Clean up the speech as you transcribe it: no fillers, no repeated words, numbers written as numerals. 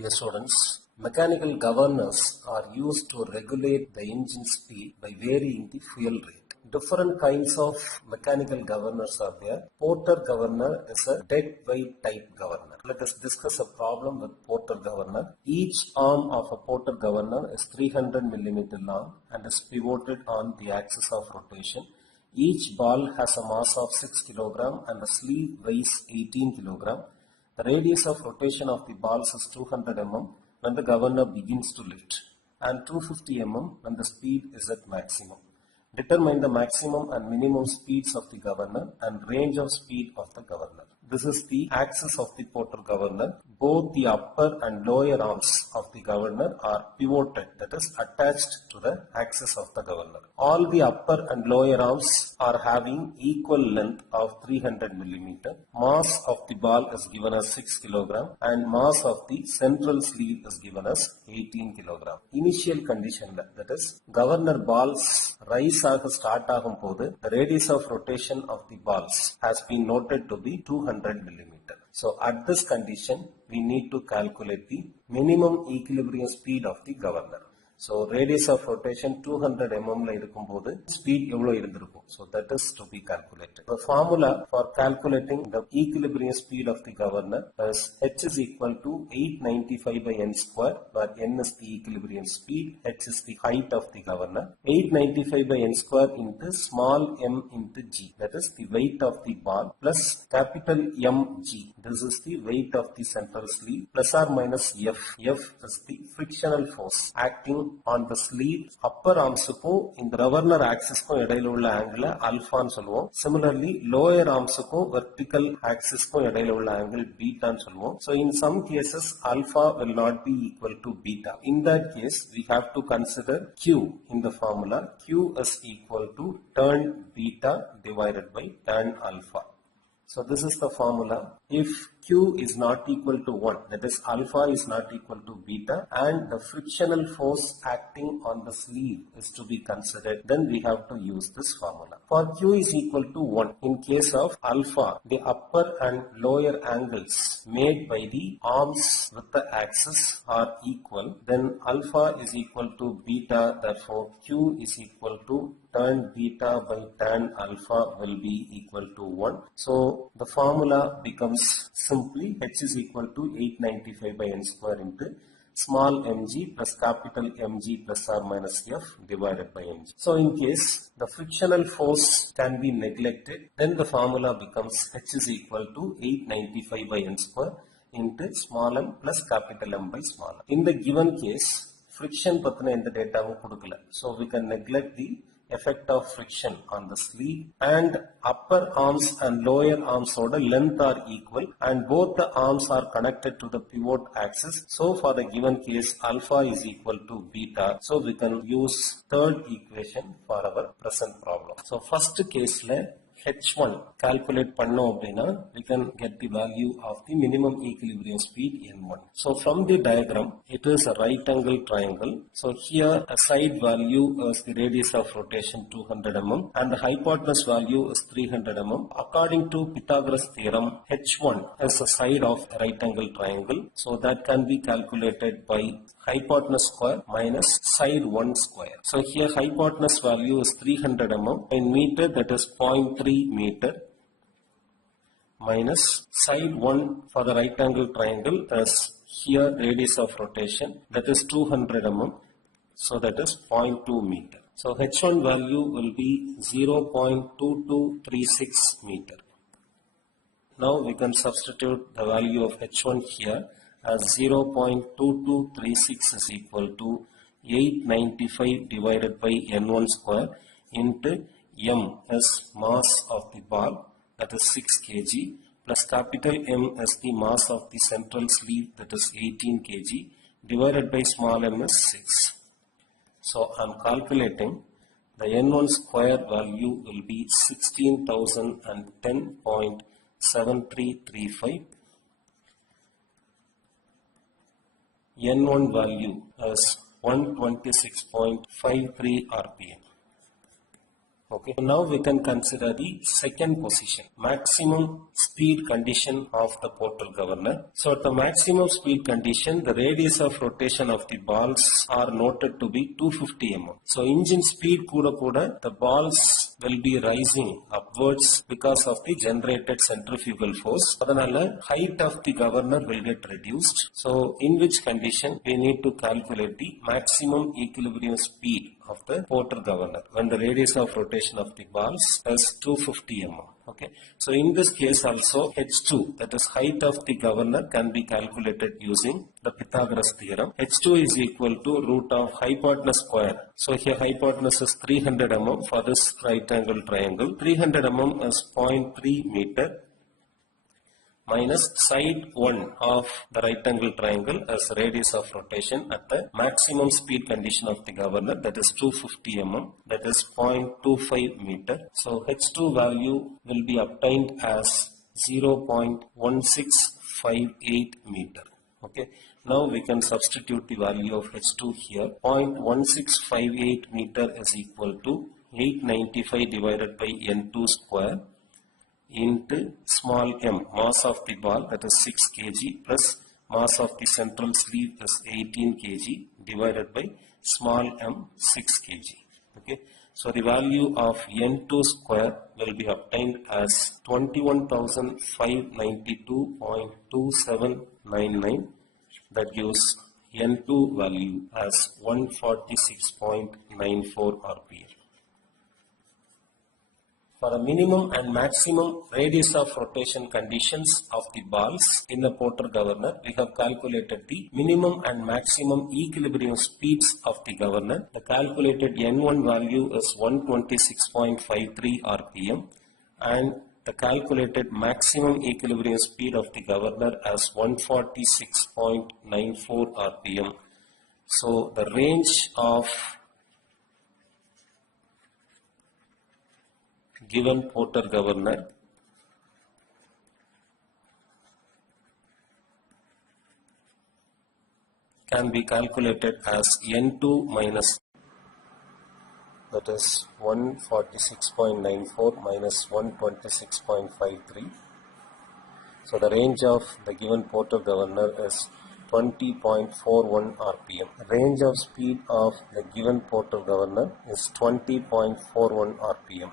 Dear students, mechanical governors are used to regulate the engine speed by varying the fuel rate. Different kinds of mechanical governors are there. Porter governor is a dead weight type governor. Let us discuss a problem with Porter governor. Each arm of a Porter governor is 300 millimeter long and is pivoted on the axis of rotation. Each ball has a mass of 6 kg and the sleeve weighs 18 kg. The radius of rotation of the balls is 200 mm when the governor begins to lift and 250 mm when the speed is at maximum. Determine the maximum and minimum speeds of the governor and range of speed of the governor. This is the axis of the Porter governor. Both the upper and lower arms of the governor are pivoted, that is attached to the axis of the governor. All the upper and lower arms are having equal length of 300 millimeter. Mass of the ball is given as 6 kg and mass of the central sleeve is given as 18 kg. Initial condition, that is governor balls rise start ஆகும் போது the radius of rotation of the balls has been noted to be 200 millimeter. So at this condition we need to calculate the minimum equilibrium speed of the governor. So radius of rotation 200 mm la irukumbodhu speed evlo irundirukum. So that is to be calculated. The formula for calculating the equilibrium speed of the governor is h is equal to 895 by n square, where n is the equilibrium speed, h is the height of the governor. 895 by n square into small m into g, that is the weight of the ball, plus capital mg, this is the weight of the central sleeve, plus or minus f. F is the frictional force acting on the sleeve. Upper arms ko in the governor axis ko இடையில உள்ள angle alpha ன்னு சொல்லுவோம். Similarly lower arms ko vertical axis ko இடையில உள்ள angle beta ன்னு சொல்லுவோம். So in some cases alpha will not be equal to beta. In that case we have to consider q in the formula. Q is equal to tan beta divided by tan alpha. So this is the formula. If q is not equal to 1, that is alpha is not equal to beta, and the frictional force acting on the sleeve is to be considered, then we have to use this formula. For q is equal to 1, in case of alpha, the upper and lower angles made by the arms with the axis are equal, then alpha is equal to beta, therefore q is equal to tan beta by tan alpha will be equal to 1. So the formula becomes simply h is equal to 895 by n square into small mg plus capital mg plus or minus f divided by mg. So in case the frictional force can be neglected, then the formula becomes h is equal to 895 by n square into small m plus capital M by small m. In the given case, friction pathina indha data kudukala, so we can neglect the effect of friction on the sleeve, and upper arms and lower arms oda length are equal and both the arms are connected to the pivot axis. So for the given case alpha is equal to beta, so we can use third equation for our present problem. So first case la h1 calculate பண்ணோம் அப்படின்னா we can get the value of the minimum equilibrium speed n1. So from the diagram it is a right angle triangle. So here a side value is the radius of rotation 200 mm and the hypotenuse value is 300 mm. According to Pythagoras theorem, h1 is a side of a right angle triangle, so that can be calculated by hypotenuse square minus side 1 square. So here hypotenuse value is 300 mm in meter, that is 0.3 meter, minus side 1 for the right angle triangle is here radius of rotation, that is 200 mm, so that is 0.2 meter. So h1 value will be 0.2236 meter. Now we can substitute the value of h1 here as 0.2236 is equal to 895 divided by n1 square into m is mass of the ball, that is 6 kg, plus capital M is the mass of the central sleeve, that is 18 kg, divided by small m is 6. So I am calculating the n1 square value will be 16,010.7335. N1 value is 126.53 rpm. Okay, so now we can consider the second position, maximum speed condition of the portal governor. So at the maximum speed condition, the radius of rotation of the balls are noted to be 250 mm. So engine speed kuda the balls will be rising upwards because of the generated centrifugal force. Adanal height of the governor will get reduced. So in which condition we need to calculate the maximum equilibrium speed of the porter governor when the radius of rotation of the balls is 250 mm. Okay, so in this case also H2, that is height of the governor, can be calculated using the Pythagoras theorem. H2 is equal to root of hypotenuse square. So here hypotenuse is 300 mm for this right angle triangle. 300 mm is 0.3 meter minus side 1 of the right angle triangle as radius of rotation at the maximum speed condition of the governor, that is 250 mm, that is 0.25 meter. So H2 value will be obtained as 0.1658 meter. Okay, now we can substitute the value of H2 here. 0.1658 meter is equal to 895 divided by N2 square into small m, mass of the ball, that is 6 kg, plus mass of the central sleeve is 18 kg, divided by small m, 6 kg. Okay, so the value of N2 square will be obtained as 21,592.2799. That gives N2 value as 146.94 RPM. For the minimum and maximum radius of rotation conditions of the balls in the porter governor, we have calculated the minimum and maximum equilibrium speeds of the governor. The calculated N1 value is 126.53 RPM and the calculated maximum equilibrium speed of the governor as 146.94 RPM. So the range of given porter governor can be calculated as N2 minus, that is 146.94 minus 126.53. So the range of the given porter governor is 20.41 RPM. The range of speed of the given porter governor is 20.41 RPM.